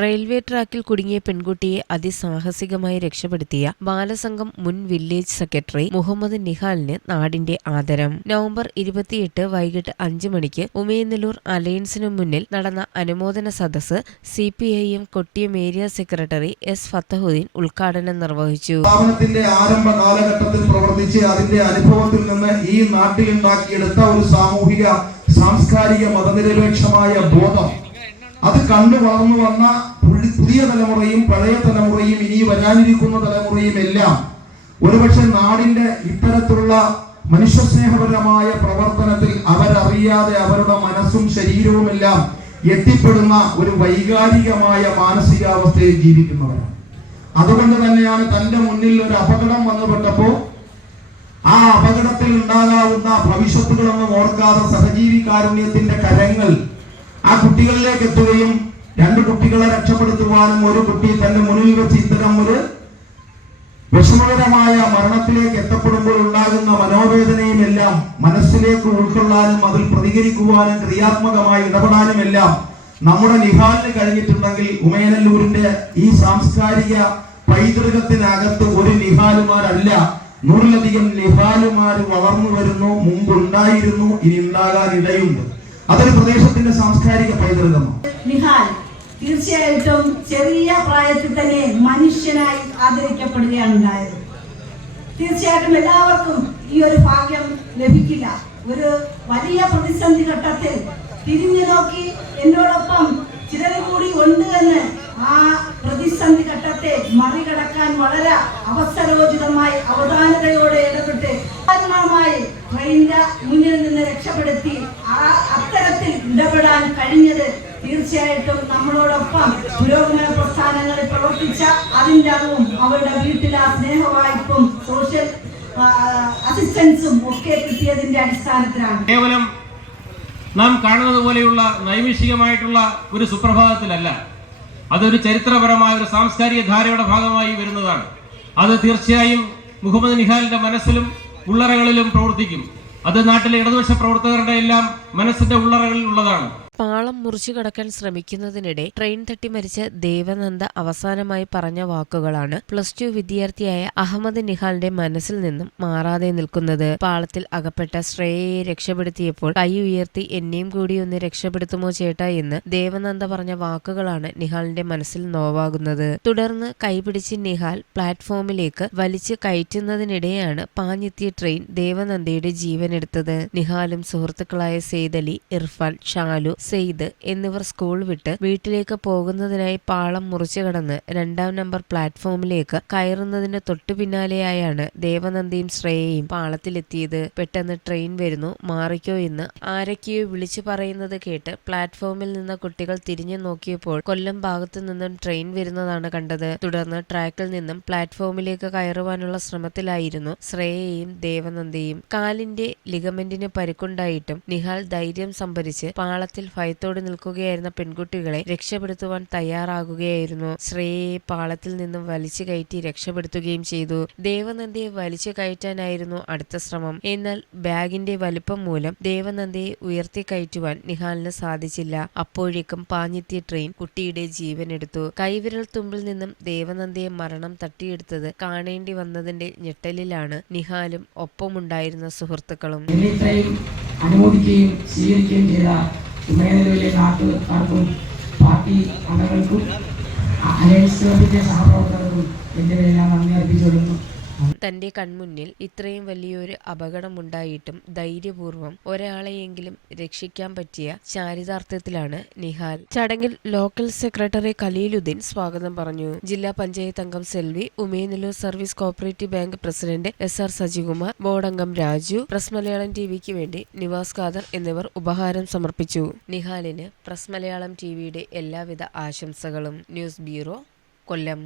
Railway ട്രാക്കിൽ കുടുങ്ങിയ പെൺകുട്ടിയെ അതിസാഹസികമായി രക്ഷപ്പെടുത്തിയ ബാലസംഘം മുൻ വില്ലേജ് സെക്രട്ടറി മുഹമ്മദ് നിഹാലിന് നാടിന്റെ ആദരം. നവംബർ 28 വൈകിട്ട് 5 മണിക്ക് ഉമയനല്ലൂർ അലയൻസിനു മുന്നിൽ നടന്ന അനുമോദന സദസ്സ് CPIM Kottiyam area secretary S. Fathahuddin ഉദ്ഘാടനം നിർവഹിച്ചു. സ്ഥാപനത്തിന്റെ ആരംഭ കാലഘട്ടത്തിൽ പ്രവർത്തിച്ച് അതിന്റെ അനുഭവത്തിൽ നിന്ന് ഈ നാട്ടിലുണ്ടാക്കിയെടുത്ത ഒരു സാമൂഹിക സാംസ്കാരിക മതനിരപേക്ഷമായ ബോധം അത് കണ്ടു വളർന്നു വന്ന പുതിയ തലമുറയും പഴയ തലമുറയും ഇനി വരാനിരിക്കുന്ന തലമുറയും എല്ലാം ഒരുപക്ഷെ നാടിന്റെ ഇത്തരത്തിലുള്ള മനുഷ്യസ്നേഹപരമായ പ്രവർത്തനത്തിൽ അവരറിയാതെ അവരുടെ മനസ്സും ശരീരവുമെല്ലാം എത്തിപ്പെടുന്ന ഒരു വൈകാരികമായ മാനസികാവസ്ഥയിൽ ജീവിക്കുന്നവരാണ്. അതുകൊണ്ട് തന്നെയാണ് തന്റെ മുന്നിൽ ഒരു അപകടം വന്നുപെട്ടപ്പോൾ ആ അപകടത്തിൽ ഉണ്ടാകാവുന്ന ഭവിഷ്യത്തുകളൊന്നും ഓർക്കാതെ സഹജീവി കാരുണ്യത്തിന്റെ കരങ്ങൾ ആ കുട്ടികളിലേക്ക് എത്തുകയും 2 കുട്ടികളെ രക്ഷപ്പെടുത്തുവാനും ഒരു കുട്ടി തന്റെ മുന്നിൽ വെച്ച് ഇത്തരം ഒരു വിഷമകരമായ മരണത്തിലേക്ക് എത്തപ്പെടുമ്പോൾ ഉണ്ടാകുന്ന മനോവേദനയും എല്ലാം മനസ്സിലേക്ക് ഉൾക്കൊള്ളാനും അതിൽ പ്രതികരിക്കുവാനും ക്രിയാത്മകമായി ഇടപെടാനും എല്ലാം നമ്മുടെ നിഹാലിന് കഴിഞ്ഞിട്ടുണ്ടെങ്കിൽ ഉമയനല്ലൂരിന്റെ ഈ സാംസ്കാരിക പൈതൃകത്തിനകത്ത് ഒരു നിഹാലുമാരല്ല 100-ലധികം നിഹാലുമാർ വളർന്നു വരുന്നു, മുമ്പുണ്ടായിരുന്നു, ഇനി ഉണ്ടാകാൻ ഇടയുണ്ട്. അതൊരു പ്രദേശത്തിന്റെ സാംസ്കാരിക പൈതൃകമാണ്. നിഹാൽ തീർച്ചയായിട്ടും ചെറിയ പ്രായത്തിൽ തന്നെ മനുഷ്യനായി ആദരിക്കപ്പെടുകയാണ് ഉണ്ടായത്. തീർച്ചയായിട്ടും എല്ലാവർക്കും ഈ ഒരു ഭാഗ്യം ലഭിക്കില്ല. ഒരു വലിയ പ്രതിസന്ധി ഘട്ടത്തിൽ തിരിഞ്ഞു നോക്കി എന്നോടൊപ്പം ചിലരും കൂടി ഉണ്ട് എന്ന് ആ പ്രതിസന്ധി ഘട്ടത്തെ മറികടക്കാൻ വളരെ അവസരോചിതമായി അവധാനതയോടെ ഇടപെട്ട് ട്രെയിനിന്റെ മുന്നിൽ നിന്ന് രക്ഷപ്പെടുത്തി അത്തരത്തിൽ ഇടപെടാൻ കഴിഞ്ഞത് തീർച്ചയായിട്ടും നമ്മളോടൊപ്പം പുരോഗമന പ്രസ്ഥാനങ്ങളിൽ പ്രവർത്തിച്ച അതിൻ്റെ അറിവും അവരുടെ വീട്ടിലെ സ്നേഹവായ്പും സോഷ്യൽ അസിസ്റ്റൻസും ഒക്കെ കിട്ടിയതിന്റെ അടിസ്ഥാനത്തിലാണ്. കേവലം നാം കാണുന്നത് പോലെയുള്ള നൈമിഷികമായിട്ടുള്ള ഒരു സുപ്രഭാതത്തിലല്ല, അതൊരു ചരിത്രപരമായ ഒരു സാംസ്കാരിക ധാരയുടെ ഭാഗമായി വരുന്നതാണ്. അത് തീർച്ചയായും മുഹമ്മദ് നിഹാലിന്റെ മനസ്സിലും ഉള്ളറകളിലും പ്രവർത്തിക്കും. അത് നാട്ടിലെ ഇടതുപക്ഷ പ്രവർത്തകരുടെ എല്ലാം മനസ്സിന്റെ ഉള്ളറകളിൽ ഉള്ളതാണ്. പാളം മുറിച്ചു കടക്കാൻ ശ്രമിക്കുന്നതിനിടെ ട്രെയിൻ തട്ടി മരിച്ച ദേവനന്ദ അവസാനമായി പറഞ്ഞ വാക്കുകളാണ് +2 വിദ്യാർത്ഥിയായ അഹമ്മദ് നിഹാലിന്റെ മനസ്സിൽ നിന്നും മാറാതെ നിൽക്കുന്നത്. പാളത്തിൽ അകപ്പെട്ട ശ്രേയയെ രക്ഷപ്പെടുത്തിയപ്പോൾ കൈ ഉയർത്തി എന്നെയും കൂടി ഒന്ന് രക്ഷപ്പെടുത്തുമോ ചേട്ടാ എന്ന് ദേവനന്ദ പറഞ്ഞ വാക്കുകളാണ് നിഹാലിന്റെ മനസ്സിൽ നോവാകുന്നത്. തുടർന്ന് കൈപിടിച്ച് നിഹാൽ പ്ലാറ്റ്ഫോമിലേക്ക് വലിച്ചു കയറ്റുന്നതിനിടെയാണ് പാഞ്ഞെത്തിയ ട്രെയിൻ ദേവനന്ദയുടെ ജീവനെടുത്തത്. നിഹാലും സുഹൃത്തുക്കളായ സെയ്ദലി, ഇർഫാൻ, ഷാലു, സെയ്ദ് എന്നിവർ സ്കൂൾ വിട്ട് വീട്ടിലേക്ക് പോകുന്നതിനായി പാളം മുറിച്ചു കടന്ന് 2ാം നമ്പർ പ്ലാറ്റ്ഫോമിലേക്ക് കയറുന്നതിന് തൊട്ടു പിന്നാലെയായാണ് ദേവനന്ദയും ശ്രേയയും പാളത്തിലെത്തിയത്. പെട്ടെന്ന് ട്രെയിൻ വരുന്നു, മാറിക്കോ എന്ന് ആരൊക്കെയോ വിളിച്ചു പറയുന്നത് കേട്ട് പ്ലാറ്റ്ഫോമിൽ നിന്ന കുട്ടികൾ തിരിഞ്ഞു നോക്കിയപ്പോൾ കൊല്ലം ഭാഗത്തു നിന്നും ട്രെയിൻ വരുന്നതാണ് കണ്ടത്. തുടർന്ന് ട്രാക്കിൽ നിന്നും പ്ലാറ്റ്ഫോമിലേക്ക് കയറുവാനുള്ള ശ്രമത്തിലായിരുന്നു ശ്രേയയും ദേവനന്ദയും. കാലിന്റെ ലിഗമെന്റിന് പരിക്കുണ്ടായിട്ടും നിഹാൽ ധൈര്യം സംഭരിച്ച് പാളത്തിൽ ഭയത്തോട് നിൽക്കുകയായിരുന്ന പെൺകുട്ടികളെ രക്ഷപ്പെടുത്തുവാൻ തയ്യാറാകുകയായിരുന്നു. ശ്രേയയെ പാളത്തിൽ നിന്നും വലിച്ചു കയറ്റി രക്ഷപ്പെടുത്തുകയും ചെയ്തു. ദേവനന്ദയെ വലിച്ചു കയറ്റാനായിരുന്നു അടുത്ത ശ്രമം. എന്നാൽ ബാഗിന്റെ വലിപ്പം മൂലം ദേവനന്ദയെ ഉയർത്തി കയറ്റുവാൻ നിഹാലിന് സാധിച്ചില്ല. അപ്പോഴേക്കും പാഞ്ഞെത്തിയ ട്രെയിൻ കുട്ടിയുടെ ജീവനെടുത്തു. കൈവിരൽ തുമ്പിൽ നിന്നും ദേവനന്ദയെ മരണം തട്ടിയെടുത്തത് കാണേണ്ടി വന്നതിന്റെ ഞെട്ടലിലാണ് നിഹാലും ഒപ്പമുണ്ടായിരുന്ന സുഹൃത്തുക്കളും. അനുമോദിക്കുകയും സ്വീകരിക്കുകയും ചെയ്ത ഉമയനല്ലൂരിലെ നാട്ടുകാർക്കും പാർട്ടി അംഗങ്ങൾക്കും അലയൻസ് ക്ലബിന്റെ സഹപ്രവർത്തകർക്കും എന്റെ പേരിൽ നന്ദി അർപ്പിച്ചുകൊള്ളുന്നു. തന്റെ കൺമുന്നിൽ ഇത്രയും വലിയൊരു അപകടമുണ്ടായിട്ടും ധൈര്യപൂർവ്വം ഒരാളെയെങ്കിലും രക്ഷിക്കാൻ പറ്റിയ ചാരിതാർത്ഥ്യത്തിലാണ് നിഹാൽ. ചടങ്ങിൽ ലോക്കൽ സെക്രട്ടറി ഖലീലുദ്ദീൻ സ്വാഗതം പറഞ്ഞു. ജില്ലാ പഞ്ചായത്ത് അംഗം Selvi, Umayanallur service cooperative bank president SR Sajikumar, ബോർഡംഗം രാജു, പ്രസ് മലയാളം ടിവിക്ക് വേണ്ടി നിവാസ് ഖാദർ എന്നിവർ ഉപഹാരം സമർപ്പിച്ചു. നിഹാലിന് പ്രസ് മലയാളം ടിവിയുടെ എല്ലാവിധ ആശംസകളും. ന്യൂസ് ബ്യൂറോ, കൊല്ലം.